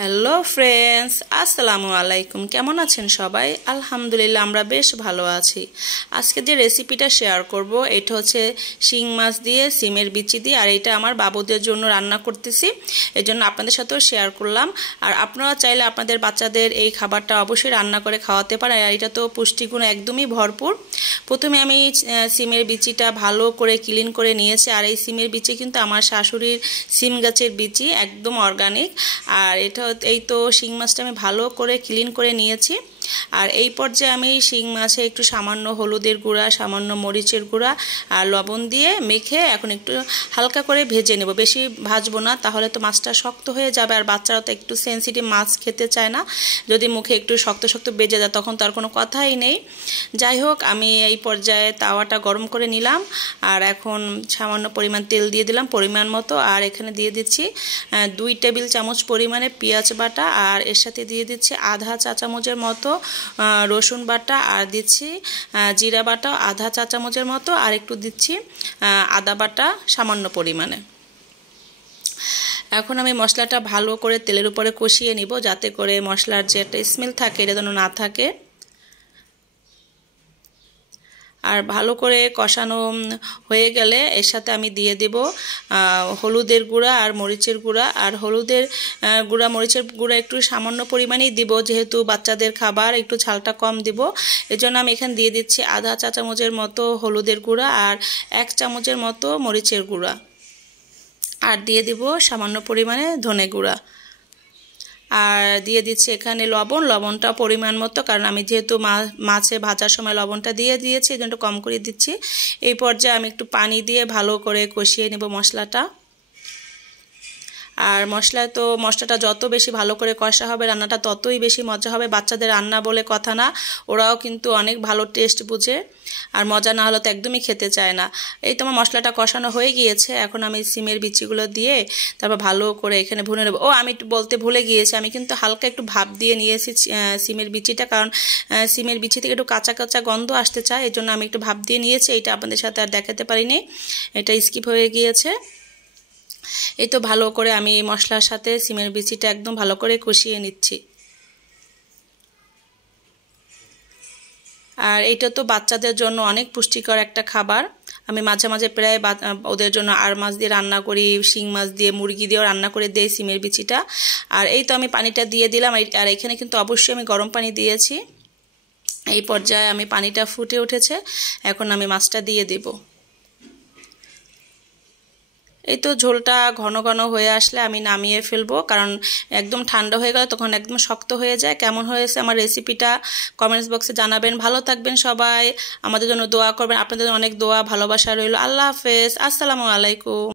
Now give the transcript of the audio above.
Hello friends, আসসালামু আলাইকুম। কেমন আছেন সবাই? আলহামদুলিল্লাহ, আমরা বেশ ভালো আছি। আজকে যে রেসিপিটা শেয়ার করব এটা হচ্ছে শিং মাছ দিয়ে সিমের বিচি দিয়ে, আর এটা আমার বাবুদের জন্য রান্না করতেছি, এই জন্য আপনাদের সাথেও শেয়ার করলাম। আর আপনারা চাইলে আপনাদের বাচ্চাদের এই খাবারটা অবশ্যই রান্না করে খাওয়াতে পারেন, আর এটা তো পুষ্টিগুণ একদমই ভরপুর। প্রথমে আমি সিমের বিচিটা ভালো করে ক্লিন করে নিয়েছি, আর এই সিমের বিচি কিন্তু আমার শাশুড়ির সিম গাছের বিচি, একদম অর্গানিক। আর এটা এই তো শিং মাছটা আমি ভালো করে ক্লিন করে নিয়েছি। আর এই পর্যায়ে আমি শিং মাছে একটু সামান্য হলুদের গুঁড়া, সামান্য মরিচের গুঁড়া আর লবণ দিয়ে মেখে এখন একটু হালকা করে ভেজে নেব। বেশি ভাজবো না, তাহলে তো মাছটা শক্ত হয়ে যাবে, আর বাচ্চারা তো একটু সেন্সিটিভ মাছ খেতে চায় না। যদি মুখে একটু শক্ত শক্ত বেজে যায় তখন তো আর কোনো কথাই নেই। যাই হোক, আমি এই পর্যায়ে তাওয়াটা গরম করে নিলাম, আর এখন সামান্য পরিমাণ তেল দিয়ে দিলাম পরিমাণ মতো। আর এখানে দিয়ে দিচ্ছি 2 টেবিল চামচ পরিমাণে পেঁয়াজ বাটা, আর এর সাথে দিয়ে দিচ্ছি আধা চা চামচের মতো রসুন বাটা, আর দিচ্ছি জিরা বাটা আধা চা চামচের মতো, আর একটু দিচ্ছি আদা বাটা সামান্য পরিমাণে। এখন আমি মশলাটা ভালো করে তেলের উপরে কষিয়ে নিব, যাতে করে মশলার যে একটা স্মেল থাকে এটা যেন না থাকে। আর ভালো করে কষানো হয়ে গেলে এর সাথে আমি দিয়ে দেব হলুদের গুঁড়া আর মরিচের গুঁড়া। আর হলুদের গুঁড়া মরিচের গুঁড়া একটু সামান্য পরিমাণেই দিব, যেহেতু বাচ্চাদের খাবার একটু ঝালটা কম দিব। এজন্য আমি এখানে দিয়ে দিচ্ছি আধা চা চামচের মতো হলুদের গুঁড়া আর 1 চামচের মতো মরিচের গুঁড়া, আর দিয়ে দিব সামান্য পরিমাণে ধনে গুঁড়া। আর দিয়ে দিচ্ছি এখানে লবণটা পরিমাণ মতো, কারণ আমি যেহেতু মাছে ভাজার সময় লবণটা দিয়ে দিয়েছি, এই জন্য কম করে দিচ্ছি। এই পর্যায়ে আমি একটু পানি দিয়ে ভালো করে কষিয়ে নেব মশলাটা। আর মশলাটা যত বেশি ভালো করে কষা হবে রান্নাটা ততই বেশি মজা হবে। বাচ্চাদের রান্না বলে কথা না, ওরাও কিন্তু অনেক ভালো টেস্ট বুঝে, আর মজা না হলে তো একদমই খেতে চায় না। এই তো আমার মশলাটা কষানো হয়ে গিয়েছে, এখন আমি সিমের বিচিগুলো দিয়ে তারপর ভালো করে এখানে ভুনে নেব। আমি বলতে ভুলে গিয়েছি, আমি কিন্তু হালকা একটু ভাপ দিয়ে নিয়েছি সিমের বিচিটা, কারণ সিমের বিচি থেকে একটু কাঁচা কাঁচা গন্ধ আসতে চায়, এই জন্য আমি একটু ভাপ দিয়ে নিয়েছি। এটা আপনাদের সাথে আর দেখাতে পারিনি, এটা স্কিপ হয়ে গিয়েছে। এই তো ভালো করে আমি এই মশলার সাথে সিমের বিচিটা একদম ভালো করে কষিয়ে নিচ্ছি। আর এটা তো বাচ্চাদের জন্য অনেক পুষ্টিকর একটা খাবার। আমি মাঝে মাঝে প্রায় ওদের জন্য আর মাছ দিয়ে রান্না করি, শিং মাছ দিয়ে, মুরগি দিয়েও রান্না করে দেই সিমের বিচিটা। আর এই তো আমি পানিটা দিয়ে দিলাম, আর এখানে কিন্তু অবশ্যই আমি গরম পানি দিয়েছি। এই পর্যায়ে আমি পানিটা ফুটে উঠেছে, এখন আমি মাছটা দিয়ে দেব। এই তো ঝোলটা ঘন ঘন হয়ে আসলে আমি নামিয়ে ফেলবো, কারণ একদম ঠান্ডা হয়ে গেলে তখন একদম শক্ত হয়ে যায়। কেমন হয়েছে আমার রেসিপিটা কমেন্টস বক্সে জানাবেন। ভালো থাকবেন সবাই, আমাদের জন্য দোয়া করবেন। আপনাদের অনেক দোয়া ভালোবাসা রইল। আল্লাহ হাফেজ, আসসালামু আলাইকুম।